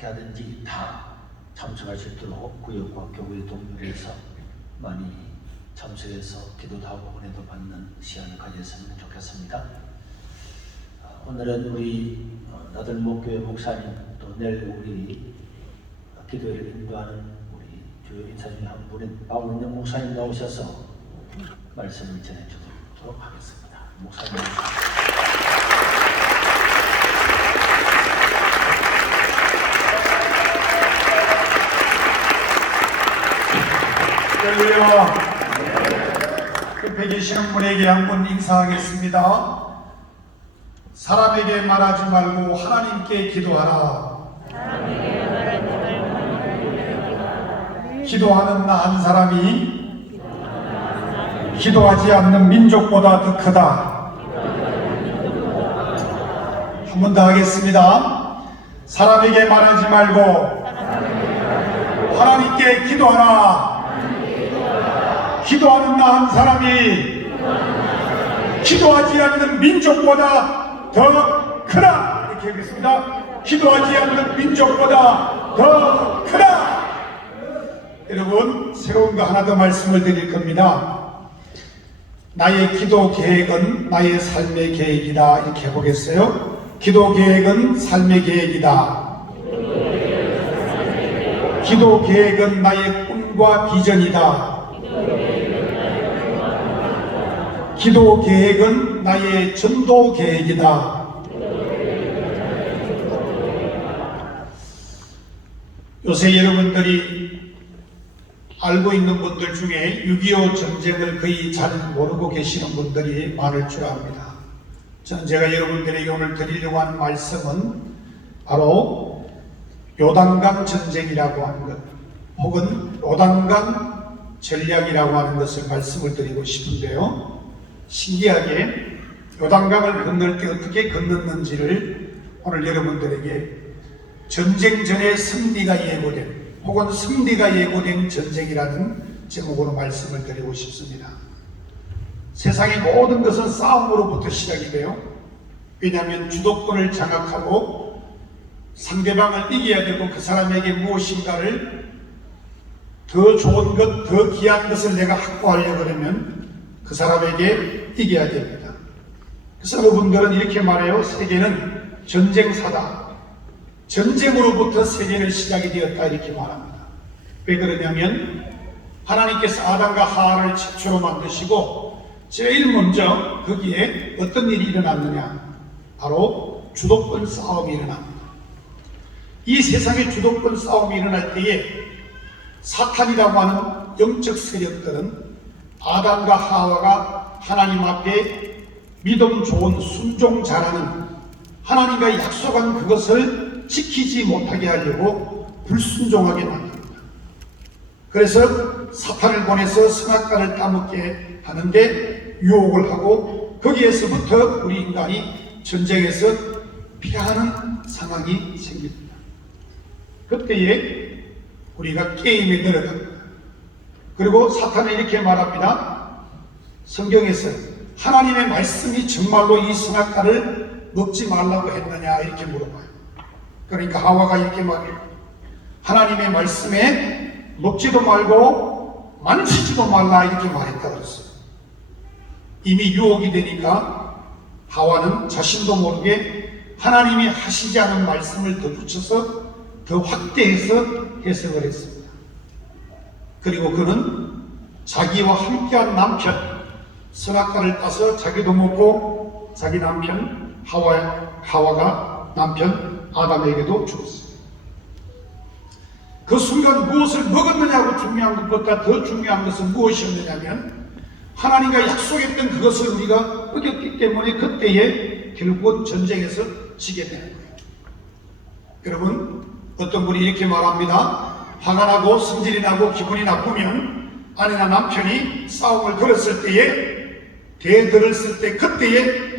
어떻게 하든지 다 참석할 수 있도록 구역과 교구의 동료를 해서 많이 참석해서 기도도 하고 은혜도 받는 시간을 가졌으면 좋겠습니다. 오늘은 우리 나들목교회 목사님 또 내일 우리 기도회를 인도하는 우리 주요 인사 중에 한 분인 박은영 목사님 나오셔서 말씀을 전해주도록 하겠습니다. 목사님. 할렐루야. 옆에 계시는 분에게 한 분 인사하겠습니다. 사람에게 말하지 말고 하나님께 기도하라. 기도하는 나 한 사람이 기도하지 않는 민족보다 더 크다. 한 번 더 하겠습니다. 사람에게 말하지 말고 하나님께 기도하라. 기도하는 나 한 사람이 기도하지 않는 민족보다 더 크다. 이렇게 하겠습니다. 기도하지 않는 민족보다 더 크다. 여러분, 새로운 거 하나 더 말씀을 드릴 겁니다. 나의 기도 계획은 나의 삶의 계획이다. 이렇게 해보겠어요? 기도 계획은 삶의 계획이다. 기도 계획은 나의 꿈과 비전이다. 기도 계획은 나의 전도 계획이다. 요새 여러분들이 알고 있는 분들 중에 6.25 전쟁을 거의 잘 모르고 계시는 분들이 많을 줄 압니다. 저는 제가 여러분들에게 오늘 드리려고 하는 말씀은 바로 요단강 전쟁이라고 하는 것, 혹은 요단강 전략이라고 하는 것을 말씀을 드리고 싶은데요. 신기하게 요단강을 건널 때 어떻게 건넜는지를 오늘 여러분들에게 전쟁 전에 승리가 예고된, 혹은 승리가 예고된 전쟁이라는 제목으로 말씀을 드리고 싶습니다. 세상의 모든 것은 싸움으로부터 시작이 돼요. 왜냐하면 주도권을 장악하고 상대방을 이겨야 되고 그 사람에게 무엇인가를 더 좋은 것, 더 귀한 것을 내가 확보하려고 하면 그 사람에게 이겨야 됩니다. 그래서 여러분들은 이렇게 말해요. 세계는 전쟁사다. 전쟁으로부터 세계는 시작이 되었다. 이렇게 말합니다. 왜 그러냐면 하나님께서 아담과 하와를 최초로 만드시고 제일 먼저 거기에 어떤 일이 일어났느냐, 바로 주도권 싸움이 일어납니다. 이 세상에 주도권 싸움이 일어날 때에 사탄이라고 하는 영적 세력들은 아담과 하와가 하나님 앞에 믿음 좋은 순종 잘하는, 하나님과 약속한 그것을 지키지 못하게 하려고 불순종하게 만듭니다. 그래서 사탄을 보내서 선악과를 따먹게 하는데 유혹을 하고, 거기에서부터 우리 인간이 전쟁에서 피하는 상황이 생깁니다. 그때에 우리가 게임에 들어갑니다. 그리고 사탄은 이렇게 말합니다. 성경에서 하나님의 말씀이 정말로 이 선악과를 먹지 말라고 했느냐, 이렇게 물어봐요. 그러니까 하와가 이렇게 말해요. 하나님의 말씀에 먹지도 말고 만지지도 말라, 이렇게 말했다 그랬어요. 이미 유혹이 되니까 하와는 자신도 모르게 하나님이 하시지 않은 말씀을 더 붙여서 더 확대해서 해석을 했습니다. 그리고 그는 자기와 함께한 남편 선악과를 따서 자기도 먹고 자기 남편 하와가 남편 아담에게도 주었어요. 그 순간 무엇을 먹었느냐고 중요한 것보다 더 중요한 것은 무엇이었느냐면 하나님과 약속했던 그것을 우리가 어겼기 때문에 그때에 결국은 전쟁에서 지게 되는 거예요. 여러분, 어떤 분이 이렇게 말합니다. 화가 나고 성질이 나고 기분이 나쁘면 아내나 남편이 싸움을 걸었을 때에, 대들었을 때, 그때에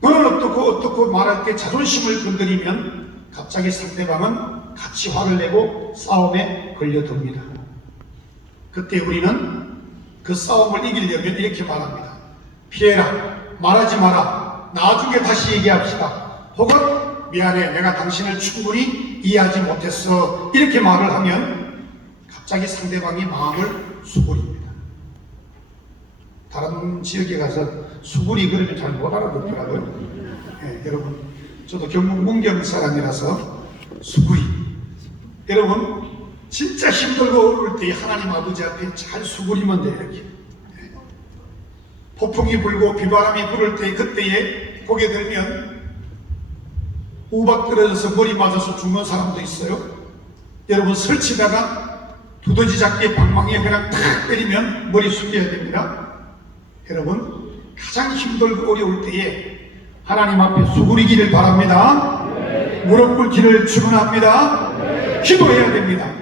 너는 어떻고 말할 때 자존심을 건드리면 갑자기 상대방은 같이 화를 내고 싸움에 걸려듭니다. 그때 우리는 그 싸움을 이기려면 이렇게 말합니다. 피해라, 말하지 마라, 나중에 다시 얘기합시다. 혹은 미안해, 내가 당신을 충분히 이해하지 못했어, 이렇게 말을 하면 갑자기 상대방이 마음을 수그립니다. 다른 지역에 가서 수그리 그러면 잘 못 알아듣더라고요. 여러분, 저도 경북 문경 사람이라서 수그리, 여러분 진짜 힘들고 어려울 때 하나님 아버지 앞에 잘 수그리면 돼요. 이렇게 폭풍이 불고 비바람이 불을 때 그때에 보게 되면 우박 떨어져서 머리 맞아서 죽는 사람도 있어요. 여러분, 설치다가 두더지 잡기에 방망이에 그냥 탁 때리면 머리 숙여야 됩니다. 여러분, 가장 힘들고 어려울 때에 하나님 앞에 수그리기를 바랍니다. 무릎 꿇기를 축원합니다. 기도해야 됩니다.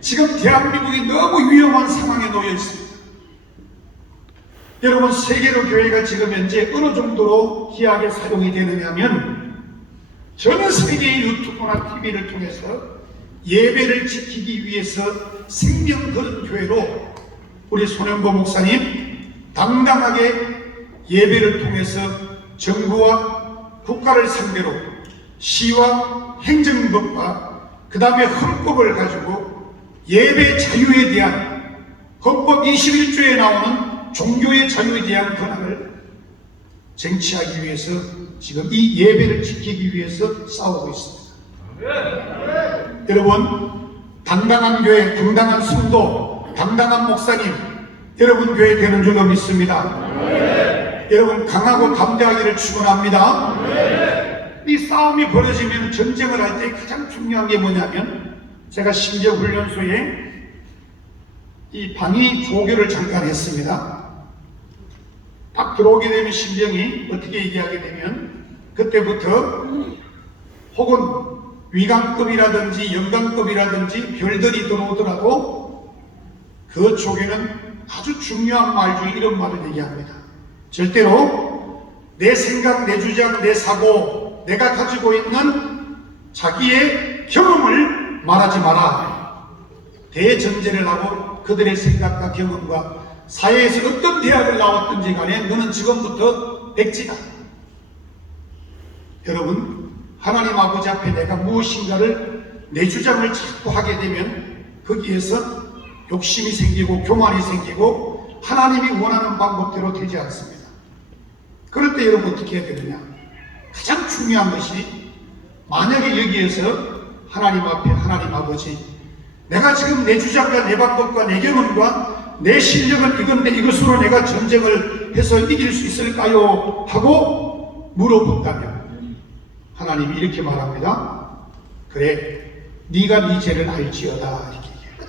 지금 대한민국이 너무 위험한 상황에 놓여 있습니다. 여러분, 세계로 교회가 지금 현재 어느 정도로 귀하게 사용이 되느냐면, 전 세계의 유튜브나 TV를 통해서 예배를 지키기 위해서 생명 거는 교회로 우리 손현보 목사님 당당하게 예배를 통해서 정부와 국가를 상대로 시와 행정법과 그 다음에 헌법을 가지고 예배 자유에 대한 헌법 21조에 나오는 종교의 자유에 대한 권한을 쟁취하기 위해서 지금 이 예배를 지키기 위해서 싸우고 있습니다. 여러분, 당당한 교회, 당당한 성도, 당당한 목사님, 여러분 교회 되는 줄 믿습니다. 여러분, 강하고 담대하기를 축원합니다. 이 싸움이 벌어지면 전쟁을 할 때 가장 중요한 게 뭐냐면, 제가 심재훈련소에 이 방위 조교를 잠깐 했습니다. 딱 들어오게 되면 신병이 어떻게 얘기하게 되면, 그때부터 혹은 위관급이라든지 영관급이라든지 별들이 들어오더라도 그 조교는 아주 중요한 말 중에 이런 말을 얘기합니다. 절대로 내 생각, 내 주장, 내 사고, 내가 가지고 있는 자기의 경험을 말하지 마라. 대전제를 하고 그들의 생각과 경험과 사회에서 어떤 대학을 나왔든지 간에 너는 지금부터 백지다. 여러분, 하나님 아버지 앞에 내가 무엇인가를 내 주장을 자꾸 하게 되면 거기에서 욕심이 생기고 교만이 생기고 하나님이 원하는 방법대로 되지 않습니다. 그럴 때 여러분 어떻게 해야 되느냐? 가장 중요한 것이, 만약에 여기에서 하나님 앞에 하나님 아버지, 내가 지금 내 주장과 내 방법과 내 경험과 내 실력은 이건데 이것으로 내가 전쟁을 해서 이길 수 있을까요? 하고 물어본다면 하나님이 이렇게 말합니다. 그래, 네가 네 죄를 알지어다. 이렇게 얘기해요.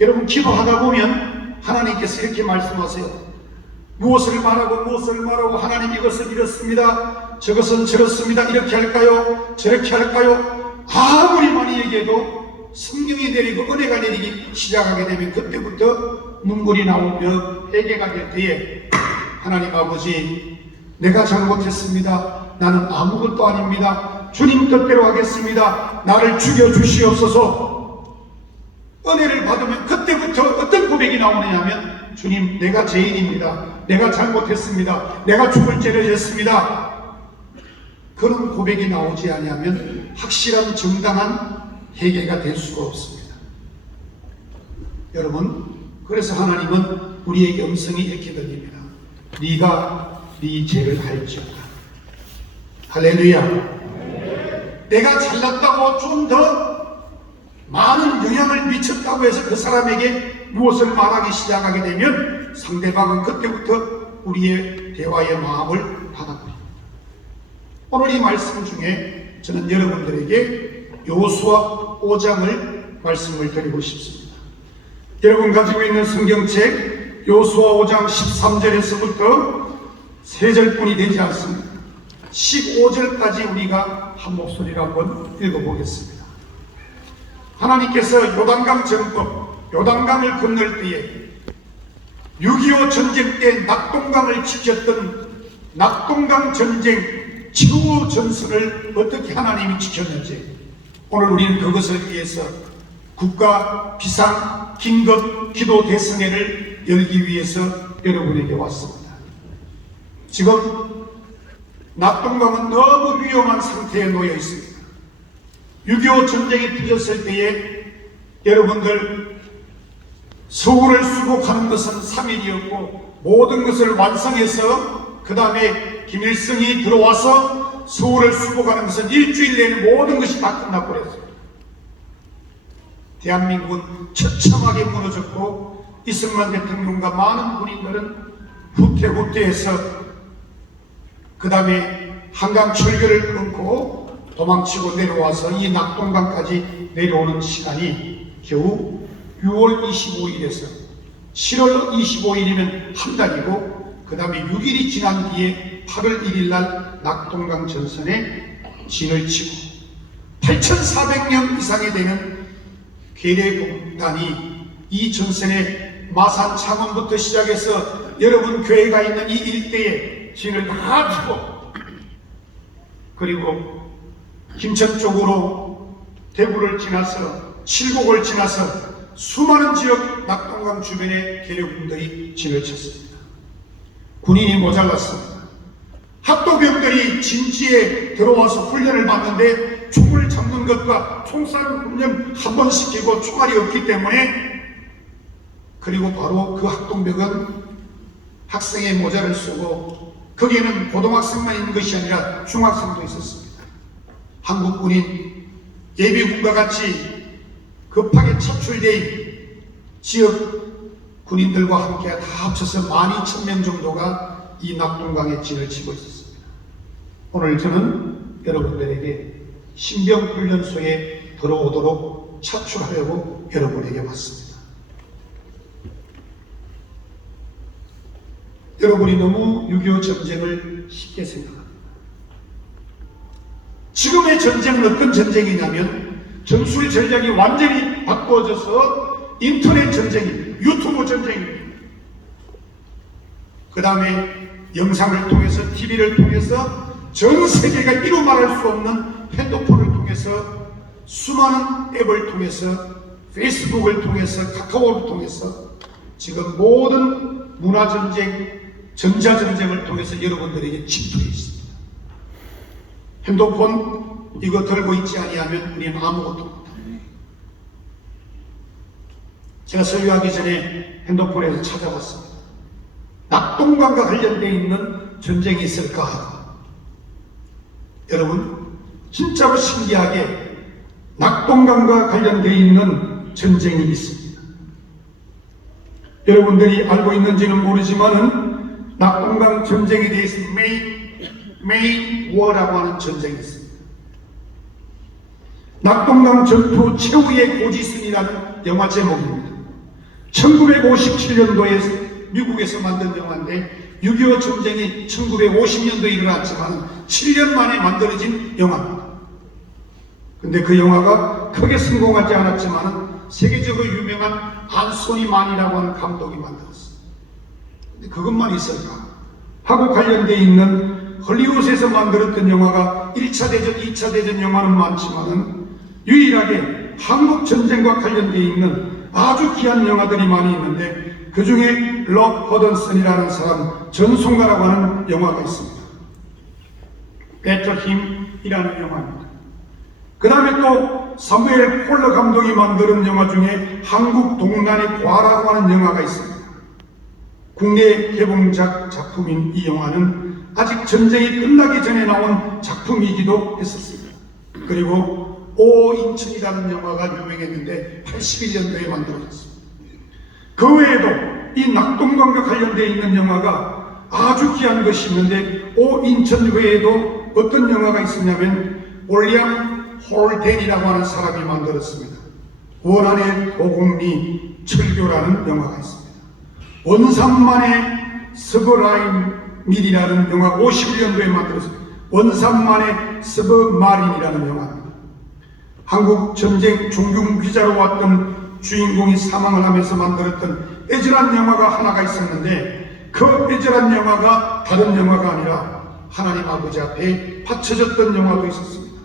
여러분, 기도하다 보면 하나님께서 이렇게 말씀하세요. 무엇을 말하고 하나님 이것은 이렇습니다, 저것은 저렇습니다, 이렇게 할까요, 저렇게 할까요? 아무리 많이 얘기해도 성령이 내리고 은혜가 내리기 시작하게 되면 그때부터 눈물이 나오며 회개가 될 때에 하나님 아버지, 내가 잘못했습니다. 나는 아무것도 아닙니다. 주님 뜻대로 하겠습니다. 나를 죽여주시옵소서. 은혜를 받으면 그때부터 어떤 고백이 나오느냐면, 주님, 내가 죄인입니다. 내가 잘못했습니다. 내가 죽을 죄를 했습니다. 그런 고백이 나오지 않으면 확실한 정당한 회개가 될 수가 없습니다. 여러분, 그래서 하나님은 우리에게 음성이 이렇게 들립니다. 네가 네 죄를 알지어다. 할렐루야. 내가 잘났다고 좀 더 많은 영향을 미쳤다고 해서 그 사람에게 무엇을 말하기 시작하게 되면 상대방은 그때부터 우리의 대화의 마음을 받아버립니다. 오늘 이 말씀 중에 저는 여러분들에게 여호수아 5장을 말씀을 드리고 싶습니다. 여러분 가지고 있는 성경책 여호수아 5장 13절에서부터 3절뿐이 되지 않습니다. 15절까지 우리가 한 목소리로 한번 읽어보겠습니다. 하나님께서 요단강 정법, 요단강을 건널 때에 6.25 전쟁 때 낙동강을 지켰던 낙동강 전쟁 지구 전선을 어떻게 하나님이 지켰는지, 오늘 우리는 그것을 위해서 국가 비상 긴급 기도 대성회를 열기 위해서 여러분에게 왔습니다. 지금 낙동강은 너무 위험한 상태에 놓여 있습니다. 6.25 전쟁이 터졌을 때에 여러분들 서울을 수복하는 것은 3일이었고 모든 것을 완성해서 그 다음에 김일성이 들어와서 서울을 수복하는 것은 일주일 내에 모든 것이 다 끝나버렸어요. 대한민국은 처참하게 무너졌고 이승만 대통령과 많은 군인들은 후퇴해서 그 다음에 한강 철교를 끊고 도망치고 내려와서 이 낙동강까지 내려오는 시간이 겨우 6월 25일에서 7월 25일이면 한 달이고 그 다음에 6일이 지난 뒤에 8월 1일 날 낙동강 전선에 진을 치고 8,400명 이상이 되는 괴뢰공단이 이 전선에 마산 창원부터 시작해서 여러분 교회가 있는 이 일대에 진을 다 치고 그리고 김천 쪽으로 대구를 지나서 칠곡을 지나서 수많은 지역 낙동강 주변에 괴뢰군들이 진을 쳤습니다. 군인이 모자랐습니다. 학도병들이 진지에 들어와서 훈련을 받는데 총을 잡는 것과 총싸움 훈련 한 번 시키고 총알이 없기 때문에 그리고 바로 그 학동병은 학생의 모자를 쓰고 거기에는 고등학생만 있는 것이 아니라 중학생도 있었습니다. 한국 군인 예비군과 같이 급하게 차출된 지역 군인들과 함께 다 합쳐서 12,000명 정도가 이 낙동강에 진을 치고 있었습니다. 오늘 저는 여러분들에게 신병훈련소에 들어오도록 차출하려고 여러분에게 왔습니다. 여러분이 너무 6.25 전쟁을 쉽게 생각합니다. 지금의 전쟁은 어떤 전쟁이냐면 전술 전략이 완전히 바꿔져서 인터넷 전쟁입니다. 유튜브 전쟁입니다. 그 다음에 영상을 통해서 TV를 통해서 전 세계가 이루 말할 수 없는 핸드폰을 통해서 수많은 앱을 통해서 페이스북을 통해서 카카오를 통해서 지금 모든 문화전쟁, 전자전쟁을 통해서 여러분들에게 침투해 있습니다. 핸드폰 이거 들고 있지 아니하면 우리는 아무것도 못합니다. 제가 설교하기 전에 핸드폰에서 찾아봤습니다. 낙동강과 관련되어 있는 전쟁이 있을까 하고 여러분 진짜로 신기하게 낙동강과 관련되어 있는 전쟁이 있습니다. 여러분들이 알고 있는지는 모르지만은 낙동강 전쟁에 대해서 메인 워라고 하는 전쟁이 있습니다. 낙동강 전투 최후의 고지선이라는 영화 제목입니다. 1957년도에 미국에서 만든 영화인데 6.25 전쟁이 1950년도에 일어났지만 7년 만에 만들어진 영화입니다. 근데 그 영화가 크게 성공하지 않았지만 세계적으로 유명한 안소니 만이라고 하는 감독이 만들었어요. 근데 그것만 있을까? 하고 관련되어 있는 헐리우드에서 만들었던 영화가 1차 대전, 2차 대전 영화는 많지만 유일하게 한국 전쟁과 관련되어 있는 아주 귀한 영화들이 많이 있는데 그 중에 록 허던슨이라는 사람 전송가라고 하는 영화가 있습니다. 배틀힘이라는 영화입니다. 그 다음에 또 사무엘 폴러 감독이 만드는 영화 중에 한국 동란의 과라고 하는 영화가 있습니다. 국내 개봉작 작품인 이 영화는 아직 전쟁이 끝나기 전에 나온 작품이기도 했었습니다. 그리고 오인천이라는 영화가 유명했는데 81년도에 만들어졌습니다. 그 외에도 이 낙동강과 관련되어 있는 영화가 아주 귀한 것이 있는데 오인천 외에도 어떤 영화가 있었냐면 올리암 홀덴이라고 하는 사람이 만들었습니다. 원안의 도곡리 철교라는 영화가 있습니다. 원산만의 서버라인 밀이라는 영화 51년도에 만들었습니다. 원산만의 서버마린이라는 영화입니다. 한국 전쟁 종중 기자로 왔던 주인공이 사망을 하면서 만들었던 에즈란 영화가 하나가 있었는데 그 에즈란 영화가 다른 영화가 아니라 하나님 아버지 앞에 바쳐졌던 영화도 있었습니다.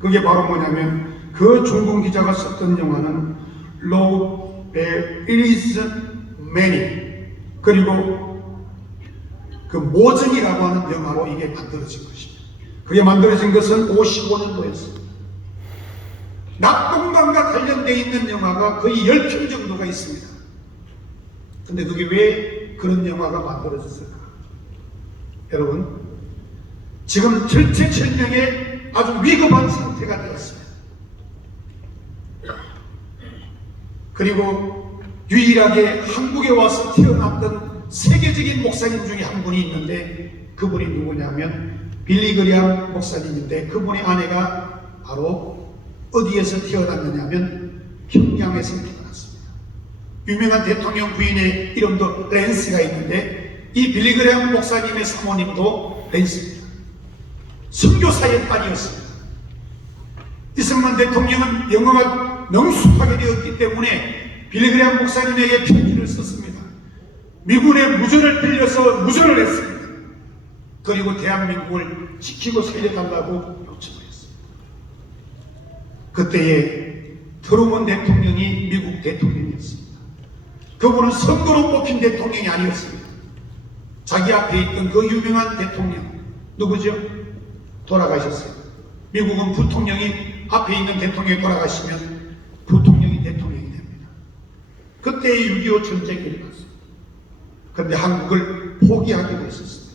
그게 바로 뭐냐면 그 종군 기자가 썼던 영화는 Lord There is Many 그리고 그 모전이라고 하는 영화로 이게 만들어진 것입니다. 그게 만들어진 것은 55년도였습니다. 낙동강과 관련되어 있는 영화가 거의 10편 정도가 있습니다. 근데 그게 왜 그런 영화가 만들어졌을까? 여러분, 지금 절체절명의 아주 위급한 상태가 되었습니다. 그리고 유일하게 한국에 와서 태어났던 세계적인 목사님 중에 한 분이 있는데 그분이 누구냐면 빌리 그레엄 목사님인데 그분의 아내가 바로 어디에서 태어났느냐면 평양에서 태어났습니다. 유명한 대통령 부인의 이름도 랜스가 있는데 이 빌리 그레엄 목사님의 사모님도 랜스입니다. 선교사의 딸이었습니다. 이승만 대통령은 영어가 능숙하게 되었기 때문에 빌리 그레엄 목사님에게 편지를 썼습니다. 미군의 무전을 빌려서 무전을 했습니다. 그리고 대한민국을 지키고 살려달라고 요청을 했습니다. 그때에 트루먼 대통령이 미국 대통령이었습니다. 그분은 선거로 뽑힌 대통령이 아니었습니다. 자기 앞에 있던 그 유명한 대통령 누구죠? 돌아가셨어요. 미국은 부통령이 앞에 있는 대통령이 돌아가시면 부통령이 대통령이 됩니다. 그때의 6.25 전쟁이 일어났습니다. 그런데 한국을 포기하기로 했었습니다.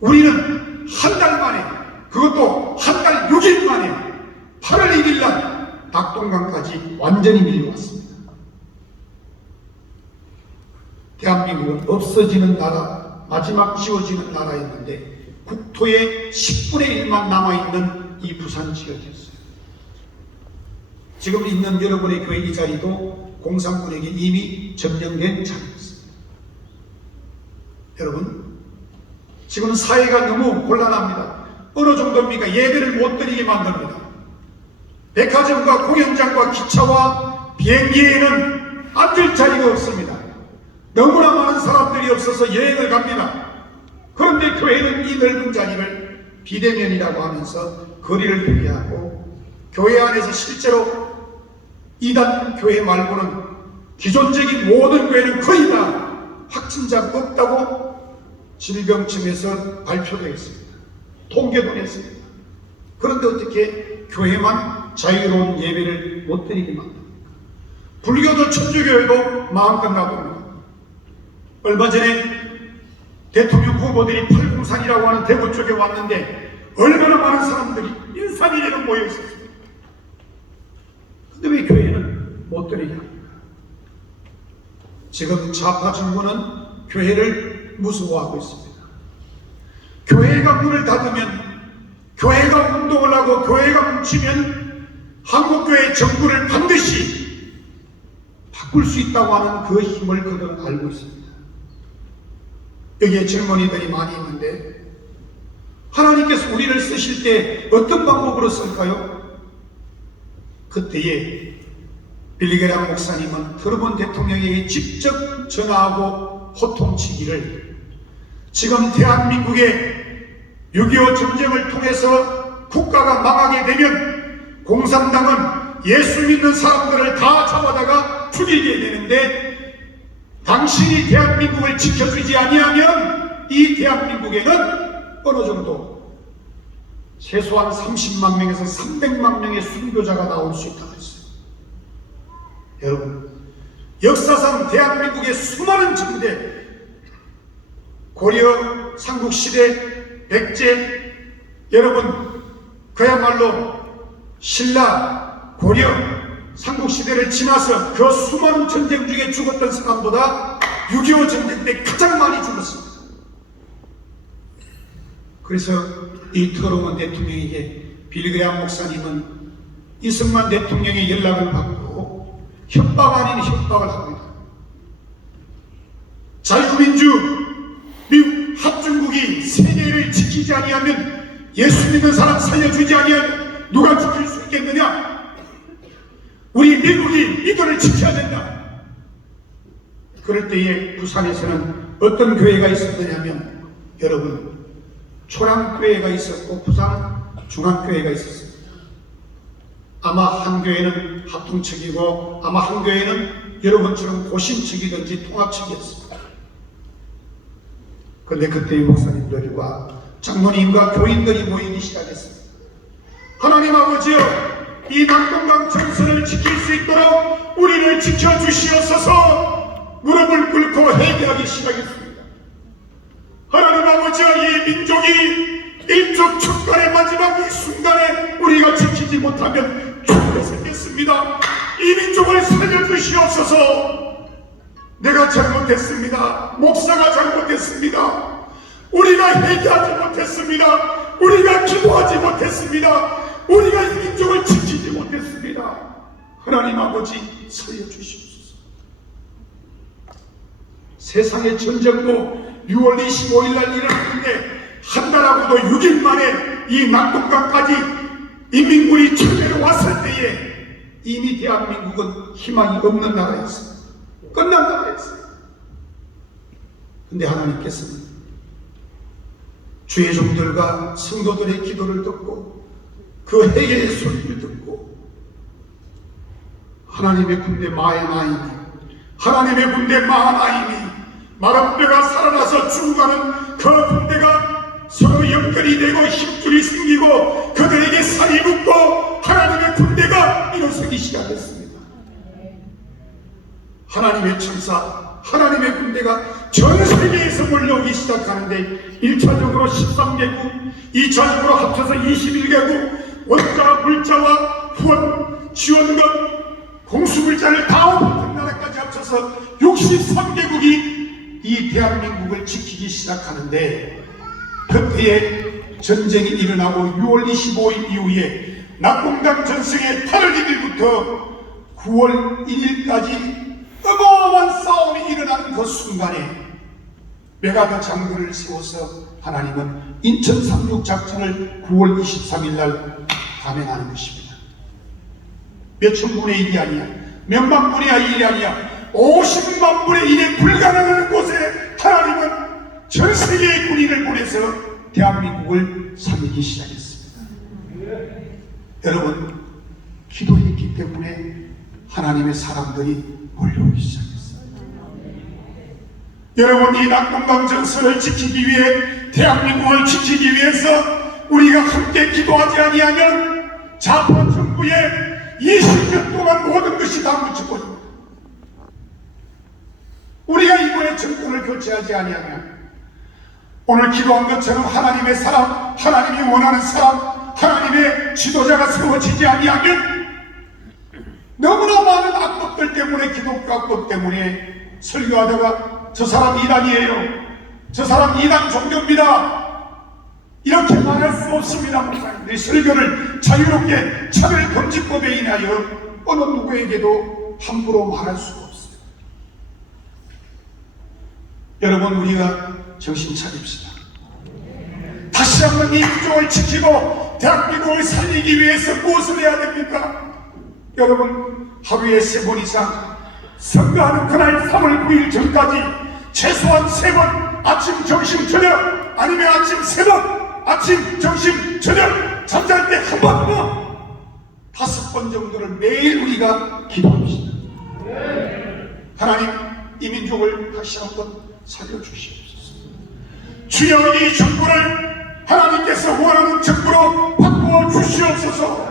우리는 한 달 만에, 그것도 한 달 6일 만에 8월 1일 날 낙동강까지 완전히 밀려왔습니다. 대한민국은 없어지는 나라, 마지막 지워지는 나라였는데 국토의 10분의 1만 남아있는 이 부산 지역이었어요. 지금 있는 여러분의 교회 이 자리도 공산군에게 이미 점령된 자리였습니다. 여러분, 지금 사회가 너무 곤란합니다. 어느 정도입니까? 예배를 못 드리게 만듭니다. 백화점과 공연장과 기차와 비행기에는 앉을 자리가 없습니다. 너무나 많은 사람들이 없어서 여행을 갑니다. 그런데 교회는 이 넓은 자리를 비대면이라고 하면서 거리를 두게 하고 교회 안에서 실제로 이단 교회 말고는 기존적인 모든 교회는 거의 다 확진자가 없다고 질병청에서 발표되어 있습니다. 통계도 냈습니다. 그런데 어떻게 교회만 자유로운 예배를 못 드리게 만듭니까? 불교도 천주교회도 마음껏 나봅니다. 얼마 전에 대통령 후보들이 팔공산이라고 하는 대구 쪽에 왔는데 얼마나 많은 사람들이 인산이래로 모여 있었습니다. 근데 왜 교회는 못 드리게 합니까? 지금 좌파 정부는 교회를 무서워하고 있습니다. 교회가 문을 닫으면, 교회가 운동을 하고 교회가 뭉치면 한국교회 정부를 반드시 바꿀 수 있다고 하는 그 힘을 그들은 알고 있습니다. 여기에 젊은이들이 많이 있는데 하나님께서 우리를 쓰실 때 어떤 방법으로 쓸까요? 그때에 빌리 그레엄 목사님은 트루먼 대통령에게 직접 전화하고 호통치기를, 지금 대한민국의 6.25 전쟁을 통해서 국가가 망하게 되면 공산당은 예수 믿는 사람들을 다 잡아다가 죽이게 되는데 당신이 대한민국을 지켜주지 아니하면 이 대한민국에는 어느 정도 최소한 30만 명에서 300만 명의 순교자가 나올 수 있다고 했어요. 여러분, 역사상 대한민국의 수많은 정대, 고려 삼국시대, 백제, 여러분 그야말로 신라, 고려, 삼국시대를 지나서 그 수많은 전쟁 중에 죽었던 사람보다 6.25 전쟁 때 가장 많이 죽었습니다. 그래서 이 트루먼 대통령에게 빌리 그레엄 목사님은 이승만 대통령의 연락을 받고 협박 아닌 협박을 합니다. 자유민주 미국 합중국이 세계를 지키지 아니하면, 예수 믿는 사람 살려주지 아니하면 누가 지킬 수 있겠느냐? 우리 미국이 이들을 지켜야 된다. 그럴 때에 부산에서는 어떤 교회가 있었느냐면, 여러분, 초량교회가 있었고 부산 중앙교회가 있었습니다. 아마 한 교회는 합동측이고 아마 한 교회는 여러분처럼 고신측이든지 통합측이었습니다. 그런데 그때의 목사님들과 장로님과 교인들이 모이기 시작했습니다. 하나님 아버지여, 이 낙동강 전선을 지킬 수 있도록 우리를 지켜주시옵소서. 무릎을 꿇고 회개하기 시작했습니다. 하나님 아버지여, 이 민족이 일족 축간의 마지막 이 순간에 우리가 지키지 못하면 죽게 생겼습니다. 이 민족을 살려주시옵소서. 내가 잘못했습니다. 목사가 잘못했습니다. 우리가 회개하지 못했습니다. 우리가 기도하지 못했습니다. 우리가 이 민족을 지키지 못했습니다. 하나님 아버지 살려주시옵소서. 세상의 전쟁도 6월 25일 날 일어났는데 한 달하고도 6일 만에 이 낙동강까지 인민군이 철회로 왔을 때에 이미 대한민국은 희망이 없는 나라였습니다. 끝난 나라였어요. 근데 하나님께서는 주의 종들과 성도들의 기도를 듣고 그 회개의 소리를 듣고 하나님의 군대 마하나임이, 하나님의 군대 마하나임이 마른 뼈가 살아나서 죽어가는 그 군대가 서로 연결이 되고 힘줄이 생기고 그들에게 살이 붙고 하나님의 군대가 일어서기 시작했습니다. 하나님의 천사, 하나님의 군대가 전 세계에서 몰려오기 시작하는데 1차적으로 13개국, 2차적으로 합쳐서 21개국, 원자와 물자와 후원, 지원금, 공수물자를 다 붙은 나라까지 합쳐서 63개국이 이 대한민국을 지키기 시작하는데 그때에 전쟁이 일어나고 6월 25일 이후에 낙동강 전승의 8월 1일부터 9월 1일까지 어마어마한 싸움이 일어나는 그 순간에 메가더 장군을 세워서 하나님은 인천 상륙 작전을 9월 23일 날 감행하는 것입니다. 몇천 분의 1이 아니야, 몇만 분의 1이 아니야, 50만 분의 1에 불가능한 곳에 하나님은 전 세계의 군인을 보내서 대한민국을 살리기 시작했습니다. 여러분, 기도했기 때문에 하나님의 사람들이 몰려오기 시작했어요. 여러분, 이 낙동강 전선을 지키기 위해, 대한민국을 지키기 위해서 우리가 함께 기도하지 아니하면 좌파 정부의 20년 동안 모든 것이 다 묻혀버립니다. 우리가 이번에 정권을 교체하지 아니하면 오늘 기도한 것처럼 하나님의 사람, 하나님이 원하는 사람, 하나님의 지도자가 세워지지 아니하면 너무나 많은 악법들 때문에, 기독교 악법 때문에 설교하다가 저 사람 이단이에요, 저 사람 이단 종교입니다, 이렇게 말할 수 없습니다. 목사님들이 설교를 자유롭게 차별금지법에 인하여 어느 누구에게도 함부로 말할 수가 없어요. 여러분, 우리가 정신 차립시다. 다시 한번 이 민족을 지키고 대한민국을 살리기 위해서 무엇을 해야 됩니까? 여러분, 하루에 3번 이상 선거하는 그날 3월 9일 전까지 최소한 3번, 아침, 점심, 저녁, 아니면 아침 3번, 아침, 점심, 저녁, 잠잘 때 한 번, 5번 정도를 매일 우리가 기도합시다. 하나님, 이 민족을 다시 한번 살려주시옵소서. 주여, 이 정부를 하나님께서 원하는 정부로 바꾸어 주시옵소서.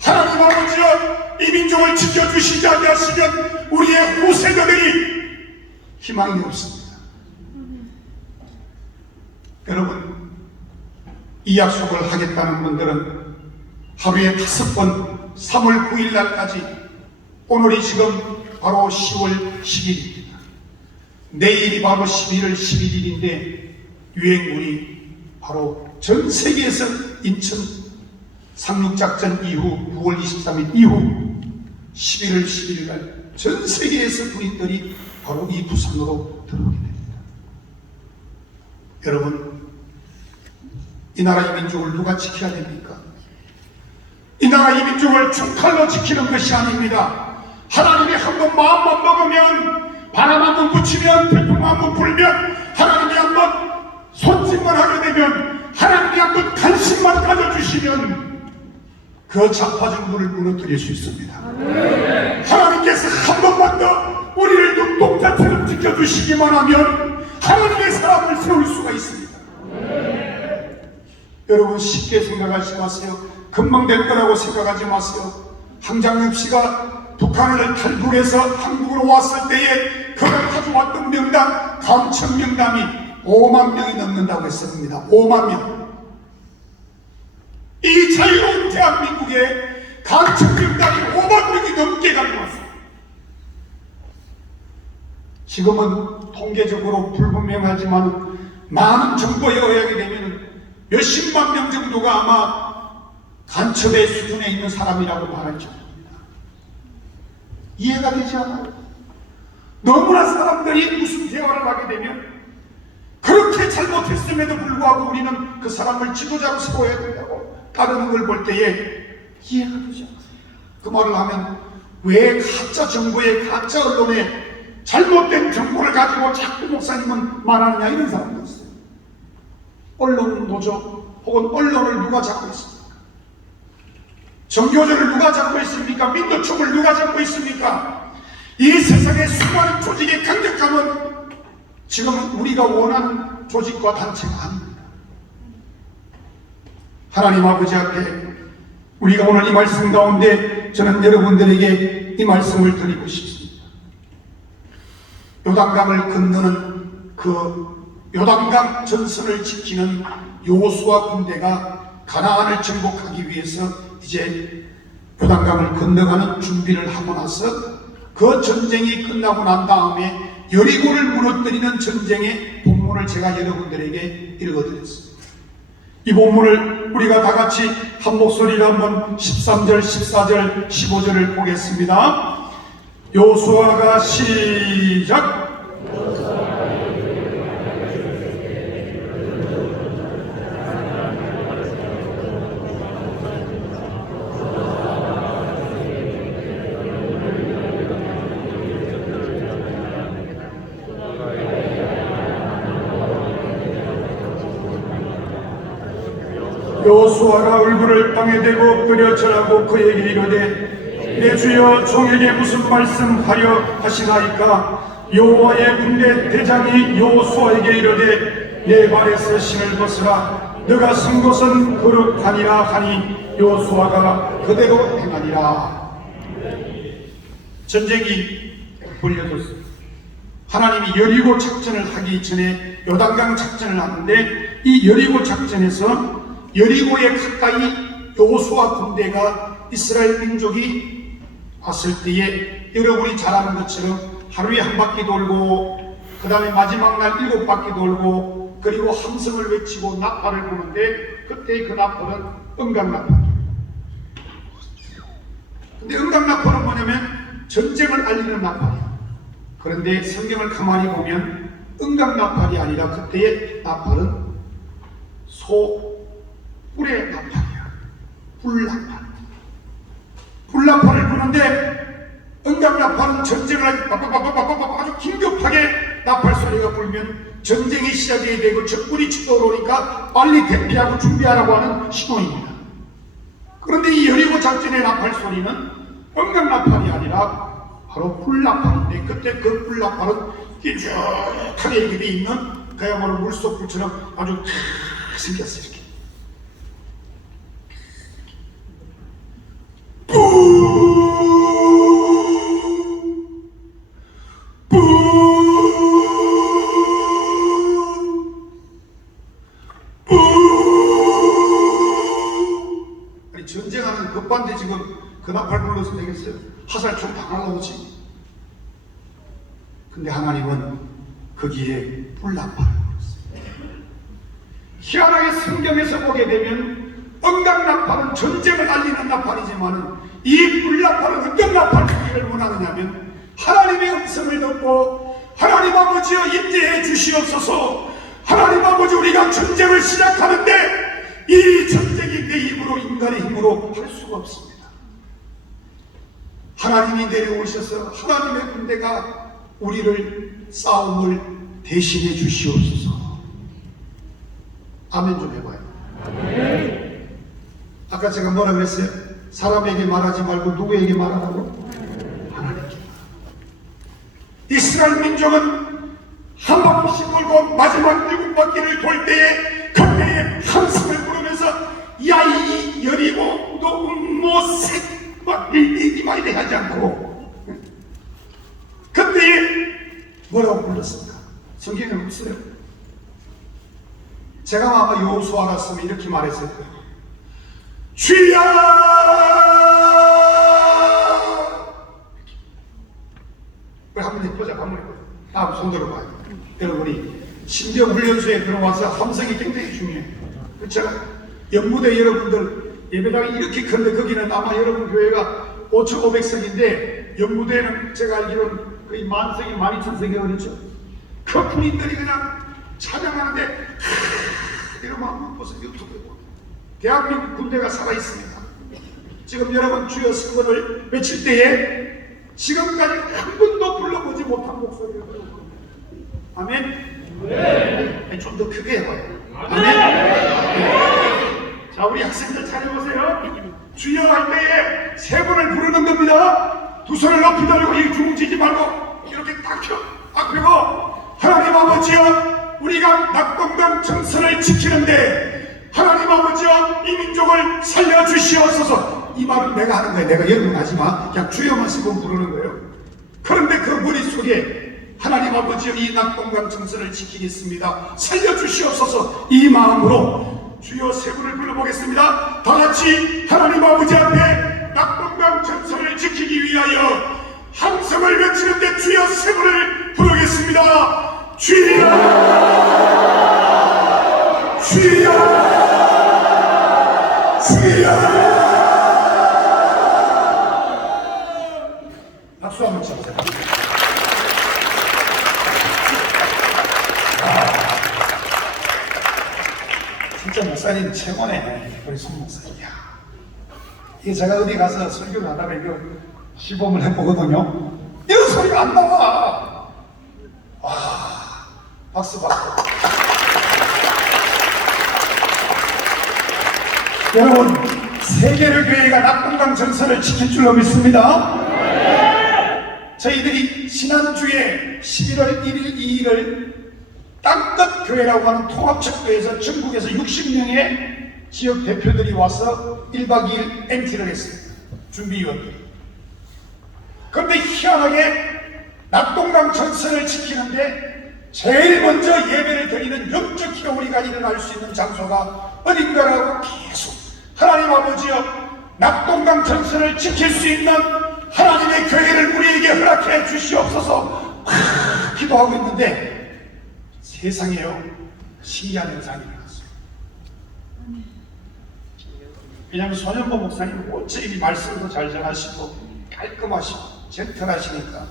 하나님 아버지여, 이 민족을 지켜주시지 아니하시면 우리의 후세대들이 희망이 없습니다. 여러분, 이 약속을 하겠다는 분들은 하루에 5번, 3월 9일 날까지, 오늘이 지금 바로 10월 10일입니다. 내일이 바로 11월 11일인데 유행군이 바로 전 세계에서 인천 상륙작전 이후 9월 23일 이후 11월 11일 날 전 세계에서 군인들이 바로 이 부산으로 들어오게 됩니다. 여러분, 이 나라 이 민족을 누가 지켜야 됩니까? 이 나라 이 민족을 총칼로 지키는 것이 아닙니다. 하나님이 한번 마음만 먹으면, 바람 한번 붙이면, 태풍 한번 불면, 하나님이 한번 손짓만 하게 되면, 하나님이 한번 관심만 가져주시면 그 좌파 정부를 무너뜨릴 수 있습니다. 하나님께서 한 번만 더 우리를 눈동자처럼 지켜주시기만 하면 하나님의 사람을 세울 수가 있습니다. 여러분 쉽게 생각하지 마세요. 금방 될 거라고 생각하지 마세요. 황장엽 씨가 북한을 탈북해서 한국으로 왔을 때에 그가 가져왔던 명단, 감청 명단이 5만 명이 넘는다고 했습니다. 5만 명. 이 자유로운 대한민국에 감청 명단이 5만 명이 넘게 가지고 왔어요. 지금은 통계적으로 불분명하지만 많은 정보에 의하게 되면 몇십만 명 정도가 아마 간첩의 수준에 있는 사람이라고 말할 정도입니다. 이해가 되지 않아요? 너무나 사람들이 무슨 대화를 하게 되면 그렇게 잘못했음에도 불구하고 우리는 그 사람을 지도자로 세워야 된다고 따르는 걸 볼 때에 이해가 되지 않아요. 그 말을 하면 왜 가짜 정보에 가짜 언론에 잘못된 정보를 가지고 자꾸 목사님은 말하느냐 이런 사람도 있어요. 언론 노조 혹은 언론을 누가 잡고 있습니까? 정교조를 누가 잡고 있습니까? 민노총을 누가 잡고 있습니까? 이 세상의 수많은 조직의 강력함은 지금 우리가 원하는 조직과 단체가 아닙니다. 하나님 아버지 앞에 우리가 오늘 이 말씀 가운데 저는 여러분들에게 이 말씀을 드리고 싶습니다. 요단강을 건너는 그 요단강 전선을 지키는 여호수아 군대가 가나안을 정복하기 위해서 이제 요단강을 건너가는 준비를 하고 나서 그 전쟁이 끝나고 난 다음에 여리고를 무너뜨리는 전쟁의 본문을 제가 여러분들에게 읽어드렸습니다. 이 본문을 우리가 다 같이 한 목소리로 한번 13절, 14절, 15절을 보겠습니다. 여호수아가 시작. 여호수아가 얼굴을 땅에 대고 엎드려 절하고 그에게 이르되 내 주여 종에게 무슨 말씀하려 하시나이까. 여호와의 군대 대장이 여호수아에게 이르되 내 발에서 신을 벗으라. 너가 쓴 것은 거룩하니라 하니 여호수아가 그대로 행하니라. 전쟁이 벌려졌습니다. 하나님이 여리고 작전을 하기 전에 요단강 작전을 하는데 이 여리고 작전에서 여리고에 가까이 여호수아 군대가 이스라엘 민족이 왔을 때에 여러분이 잘 아는 것처럼 하루에 한 바퀴 돌고 그 다음에 마지막 날 7바퀴 돌고 그리고 함성을 외치고 나팔을 부는데 그때 그 나팔은 응강나팔이에요. 근데 응강나팔은 뭐냐면 전쟁을 알리는 나팔이에요. 그런데 성경을 가만히 보면 응강나팔이 아니라 그때의 나팔은 뿔의 나팔이야. 불나팔. 불나팔을 부는데 응답나팔은 전쟁을 아주 긴급하게 나팔 소리가 불면 전쟁이 시작이 되고 적군이 쳐들어오니까 빨리 대피하고 준비하라고 하는 신호입니다. 그런데 이 여리고 작전의 나팔 소리는 응답나팔이 아니라 바로 불나팔인데 그때 그 불나팔은 길쭉하게 이렇게 돼 있는 그야말로 물속 불처럼 아주 탁 생겼어요. 이렇게. 아니 전쟁하는 급반대 지금 그 나팔 불러서 되겠어요? 화살총 다 날라오지. 근데 하나님은 거기에 불나팔을 불렀어요. 희한하게 성경에서 보게 되면 응답나팔은 전쟁을 알리는 나팔이지만 이 불나팔은 어떤 나팔 소리를 원하느냐면 하나님의 음성을 듣고 하나님 아버지여 임재해 주시옵소서. 하나님 아버지 우리가 전쟁을 시작하는데 이 전쟁이 내 힘으로 인간의 힘으로 할 수가 없습니다. 하나님이 내려오셔서 하나님의 군대가 우리를 싸움을 대신해 주시옵소서. 아멘 좀 해봐요. 아멘. 아까 제가 뭐라 그랬어요? 사람에게 말하지 말고 누구에게 말하라고? 하나님께. 이스라엘 민족은 한 바퀴씩 돌고 마지막 7바퀴를 돌 때에 그 향해 한숨을 부르면서 야이 여리고 너 못생 이만 이래 하지 않고 그때 뭐라고 불렀습니까? 성경에 없어요. 제가 아마 여호수아였으면 이렇게 말했을 거예요. 주여 우리 한번 해보자. 한번 해보자. 다음 손 들어봐요. 여러분이 신병훈련소에 들어와서 함성이 굉장히 중요해요. 제가 연무대 여러분들 예배당이 이렇게 큰데 거기는 아마 여러분 교회가 5,500석인데 연무대는 제가 알기로는 거의 10,000석이 12,000석이 어리죠. 그 군인들이 그냥 찬양하는데 이러면 한번 보세요. 유튜브에 보면 대한민국 군대가 살아있습니다. 지금 여러분 주여 성원을 외칠 때에 지금까지 한 번도 불러보지 못한 목소리를 불러봅니다. 아멘. 네. 좀 더 크게 해봐요. 아멘. 네. 자, 우리 학생들 잘해보세요. 주여 할 때에 세 번을 부르는 겁니다. 두 손을 높이 들고 이 주먹지지 말고 이렇게 딱 펴. 앞에고 하나님 아버지여 우리가 낙동강 정선을 지키는데 하나님 아버지여 이 민족을 살려주시옵소서. 이 말은 내가 하는 거예요. 내가 여러분 하지마. 그냥 주여만 세번 부르는 거예요. 그런데 그 머릿속에 하나님 아버지여 이 낙동강 정선을 지키겠습니다. 살려주시옵소서. 이 마음으로 주여 세 분을 불러보겠습니다. 다 같이 하나님 아버지 앞에 낙동강 정선을 지키기 위하여 함성을 외치는데 주여 세 분을 부르겠습니다. 주여 주여 주여. 박수 한번 쳐보세요. 진짜 목사님 최고네. 우리 손 목사님. 이게 제가 어디 가서 설교를 하다가 이거 시범을 해보거든요. 이런 소리가 안 나와. 와, 박수 박수. 여러분, 세계의 교회가 낙동강 정선을 지킬 줄로 믿습니다. 저희들이 지난주에 11월 1일, 2일을 땅끝 교회라고 하는 통합척교회에서 전국에서 60명의 지역 대표들이 와서 1박 2일 MT를 했습니다. 준비위원들이. 그런데 희한하게 낙동강 전선을 지키는데 제일 먼저 예배를 드리는 영적 기도우리가 일어날 수 있는 장소가 어딘가라고 계속 하나님 아버지여 낙동강 전선을 지킬 수 있는 하나님의 교회를 우리에게 허락해 주시옵소서 기도하고 있는데 세상에요 신기한 현상이 일어났어요. 왜냐하면 손현보 목사님 어찌 말씀도 잘 전하시고 깔끔하시고 젠틀하시니까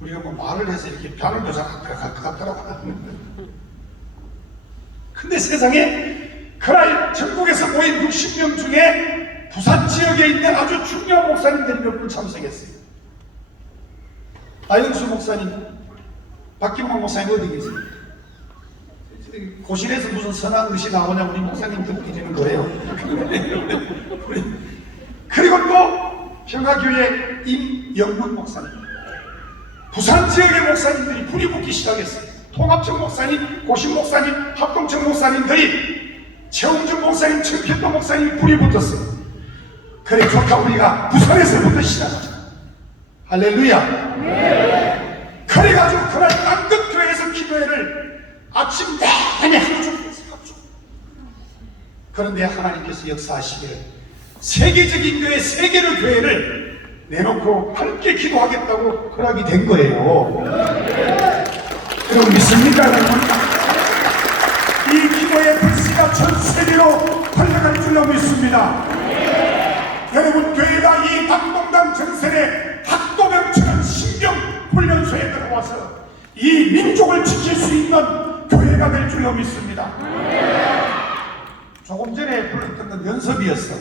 우리가 뭐 말을 해서 이렇게 변을 조작할 것 같더라고요. 근데 세상에 그날 전국에서 모인 60명 중에 부산 지역에 있는 아주 중요한 목사님들이 몇 분 참석했어요. 나영수 목사님, 박기몽 목사님 어디 계세요? 고실에서 무슨 선한 것이 나오냐 우리 목사님 듣기는 거예요. 그리고 또 평화교회 임영문 목사님, 부산 지역의 목사님들이 불이 붙기 시작했어요. 통합청 목사님, 고신 목사님, 합동청 목사님들이 최홍준 목사님, 청평도 목사님이 불이 붙었어요. 그래 좋다 우리가 부산에서부터 시작하자. 할렐루야. 네. 그래가지고 그날 땅끝교회에서 기도회를 아침 내내 하루 종일 했어요. 그런데 하나님께서 역사하시기를 세계적인 교회, 세계의 교회를 내놓고 함께 기도하겠다고 허락이 된 거예요. 여러분 믿습니까? 이 기도의 불씨가 전 세계로 흘러갈 줄로 믿습니다. 여러분 교회가 이 낙동강 전선에 학도병처럼 신경 훈련소에 들어와서 이 민족을 지킬 수 있는 교회가 될 줄로 믿습니다. 조금 전에 불렀던 건 연습이었어.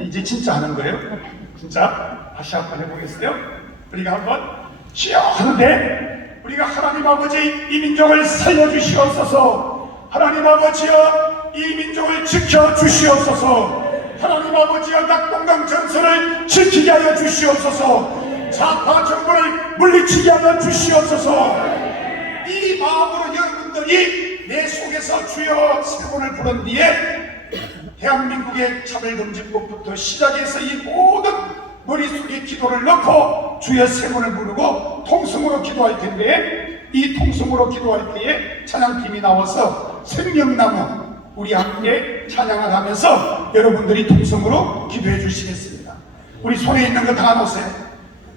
이제 진짜 하는 거예요. 진짜 다시 한번 해보겠어요? 우리가 한번 시어 하는데 우리가 하나님 아버지 이 민족을 살려주시옵소서. 하나님 아버지여 이 민족을 지켜주시옵소서. 하나님 아버지여 낙동강 전선을 지키게 하여 주시옵소서. 좌파 정부를 물리치게 하여 주시옵소서. 이 마음으로 여러분들이 내 속에 속에서 주여 세 번을 부른 뒤에 대한민국의 차별금지법부터 시작해서 이 모든 머릿속에 기도를 넣고 주여 세 번을 부르고 통성으로 기도할 텐데, 이 통성으로 기도할 때에 찬양팀이 나와서 생명나무 우리 함께 찬양을 하면서 여러분들이 통성으로 기도해 주시겠습니다. 우리 손에 있는 거 다 놓으세요.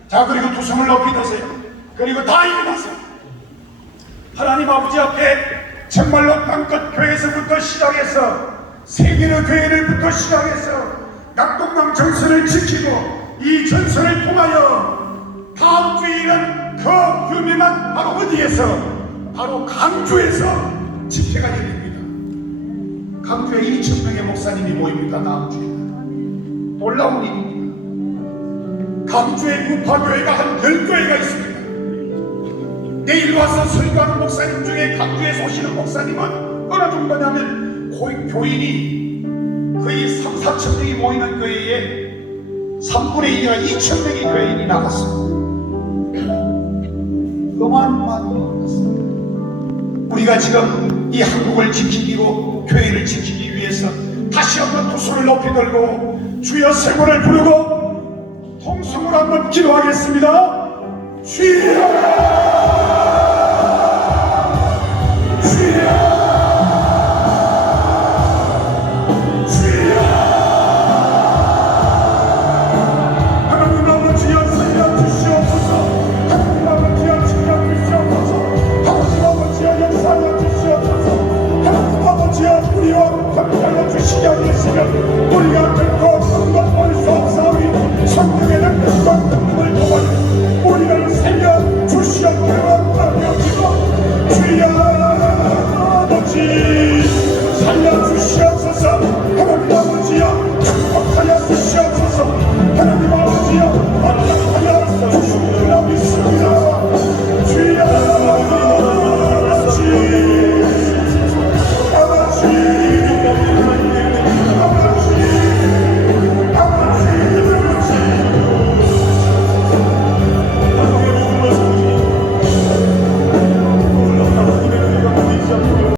자, 그리고 두 손을 높이 드세요. 그리고 다 일어나세요. 하나님 아버지 앞에 정말로 땅끝 교회에서부터 시작해서 세계의 교회를부터 시작해서 낙동강 전선을 지키고 이 전선을 통하여 다음 주일은 그 유명한 바로 어디에서? 바로 강주에서 집회가 열립니다. 강주에 2,000명의 목사님이 모입니다. 다음 주에 놀라운 일입니다. 강주에 무파교회가 한 10교회가 있습니다. 내일 와서 설교하는 목사님 중에 강주에서 오시는 목사님은 어느 정도냐면 교인이 거의 3, 4천 명이 모이는 교회에 3분의 2가 2천 명의 교인이 나갔습니다. 어마어마한 일이 일어났습니다. 우리가 지금 이 한국을 지키고 교회를 지키기 위해서 다시 한번 두 손을 높이 들고 주여 세 번을 부르고 통성으로 한번 기도하겠습니다. 주여